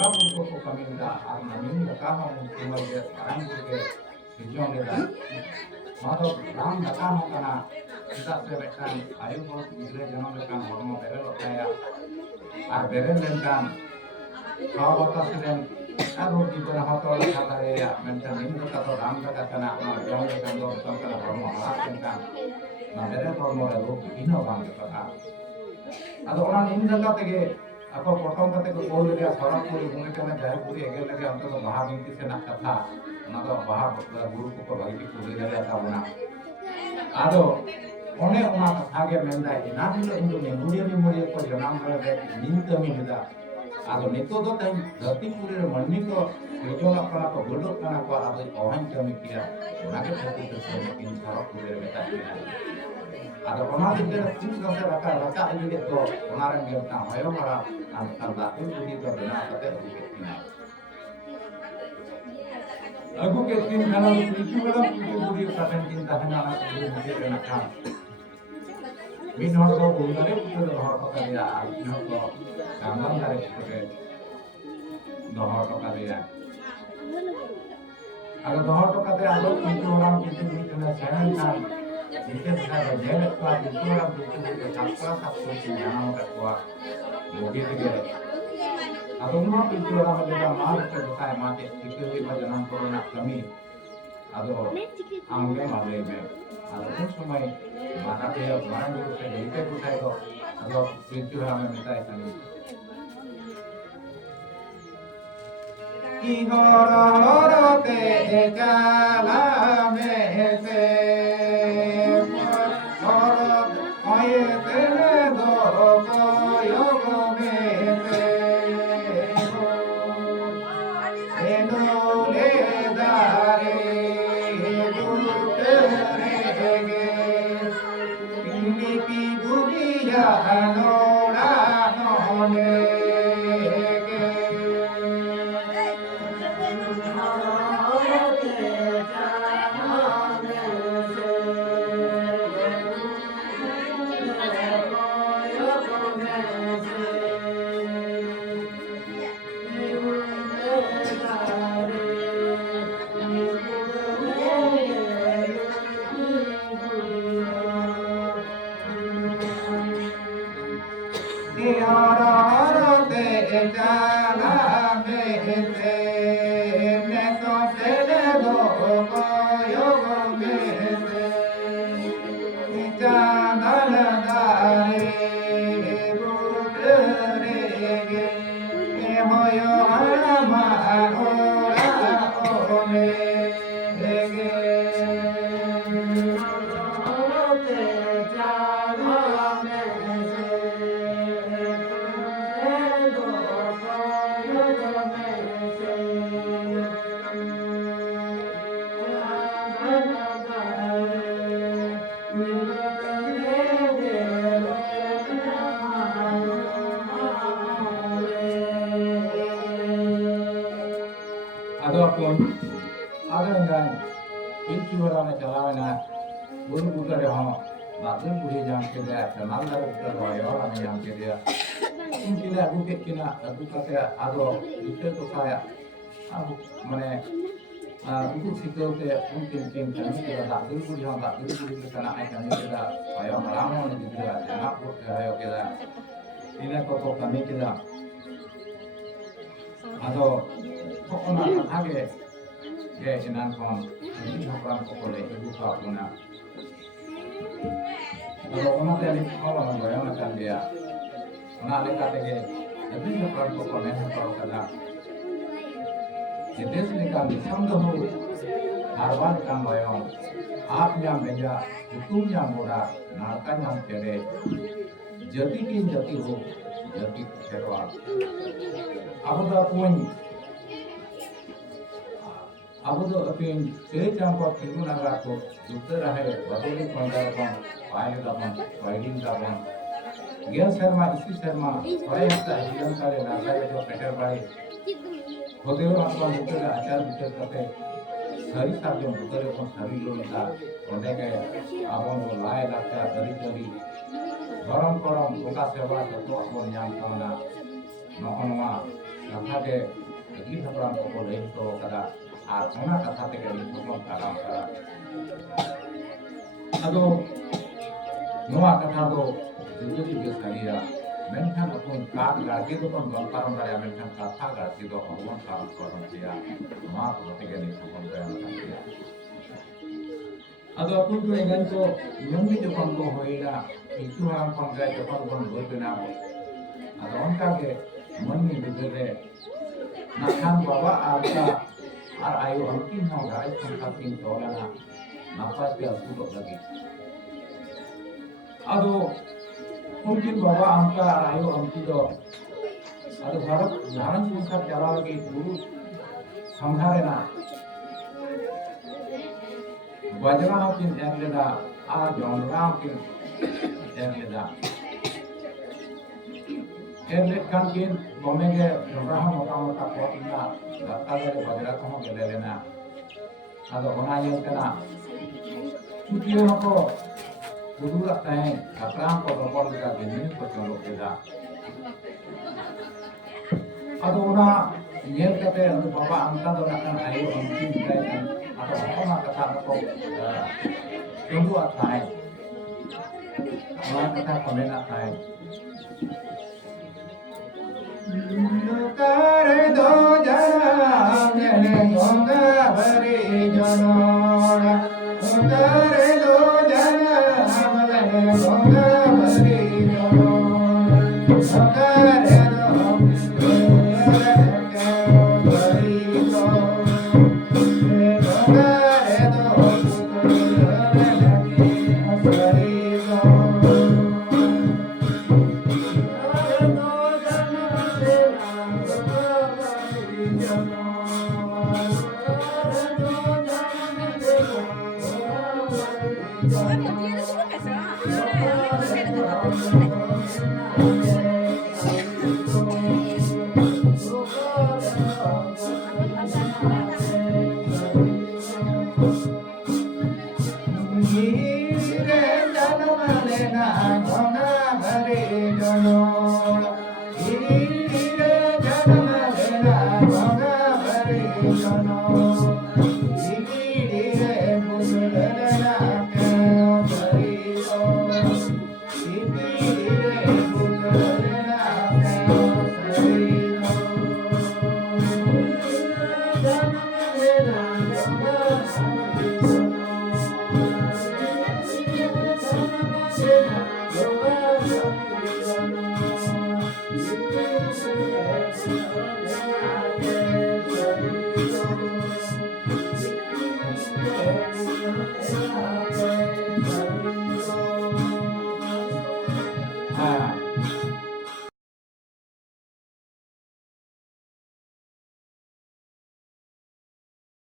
bangga buku kami dah armani dakah mau cuma dia sekarang juga hijau dia masuk ram dakah mau kena kita sebutkan ayu mau gila jangan lekang hormon berel kayak berel lengkan kalau batas dan aduh di bawah hotel kata ya mention ini kata ram dakah kena jangan lekang dong kena hormon alat lengkan nah berel hormon itu ini orang kata ada orang ini dakah tege apa potong kata ke bola dia sarap puri bunga kena jaya puri egel lagi antar तो बाहर नीति से nak kata ना तो बाहर guru को bagi puri dari atau mana आदो उन्हें उन्हें कथा के मेंदा इना हिलो इंदो मेमोरी को जनाम करे नींद कमी हिदा आदो नितो तो तई धरती पूरी मन्नी को हिजोला कना को गुडो कना को आदो ओहन कमी किया नाके खेती के से इन sarap puri बेटा किया ada orang itu terus nggak raka ini itu orang yang tahu ayo malah antara itu begitu benar kata begitu ini. Aku ketin kalau itu kalau budi katan cinta hanya anak itu begitu nak. Minor to bundare itu dohor to kaliya, minor to kaman dari itu dohor to kaliya. Ada dohor to kaliya ada itu orang itu begitu nak jangan जिससे बताया jail का बिल्कुल बिल्कुल छात्रा छात्रों की ज्ञान रखवा योगी के अदुमा बिल्कुल हमें मार के बताया माते इके भजन कोरोना कमी अदो आंगे माले में अदो समय माता के भगवान गुरु से लेके बताए तो अदो बिल्कुल हमें बताया कमी इगोरते जाला में से aku kata ado itu tu saya aku mana itu sikau te mungkin kami kita tak dulu pun yang tak dulu pun kita nak kami kita ayo malam ni kita jangan pun ayo kita ini kok kami kita ado kok nak lagi ya jangan kon ini bukan kok le itu apa kalau orang tadi kalau orang bayar macam dia nak lekat lagi अभी जो प्राण को करने से प्राण करना जितेश निकाल संग हो हरवान काम आयो आप जाम बेजा तुम जाम बोरा नारका जाम तेरे जति की जति हो जति खेरवा अब तो अपन तेरे जाम को तिगुन अगर को दूसरे रहे बदले पंडा कौन पाए दापन वाइडिंग दापन गया शर्मा इसी शर्मा बड़े हफ्ता हिलन करे नासारे जो पेटर बाई होदेव आपका मुझे आचार विचार करते सरी साथ जो मुझे को सरी लोग था उन्हें के आपन को लाए लगता दरी दरी गरम गरम उनका सेवा तो अपन जान पाना नौकनवा कथा के अगली हपराम को ले तो कदा आर ओना कथा ते के निपम काम करा अदो नवा कथा दो जुदी के सरिया मेंखान अपन काट गाके तो kon गलपारम दारे मेंखान कथा गाके तो भगवान काम करन दिया मा तो ते के निपम काम किया अदो अपन तो एगन तो नंगी जखन को होइला इतु हाराम kon गाय जखन kon बोलबेना अदो उनका के मन में बिगड़े नाखान बाबा आपका और आयु अंतिम हो गाय संख्या तीन तोलाना नापास पे असूल लगी अदो उनकिन बाबा हमका और आयु अंतिम तो अदो भारत नारन संख्या चला के गुरु संहारे ना वज्रा किन एरलेदा आ जौनरा किन एरलेदा एरलेट किन बोमेगे जौनरा मोटा पोटिना दत्ताले वज्रा को गेले लेना अदो होना यंतना छुटियों को गुरु रखता है अकराम को बपौर का दिन को चलो केदा अदो होना ये कहते हैं बाबा अंका दो नकन आयु अंतिम गए अदो होना कथा को चलो आता है होना कथा को लेना है करे दो जाने गंगा भरे जनोड़ा करे दो जाने गंगा भरे जनोड़ा करे Jana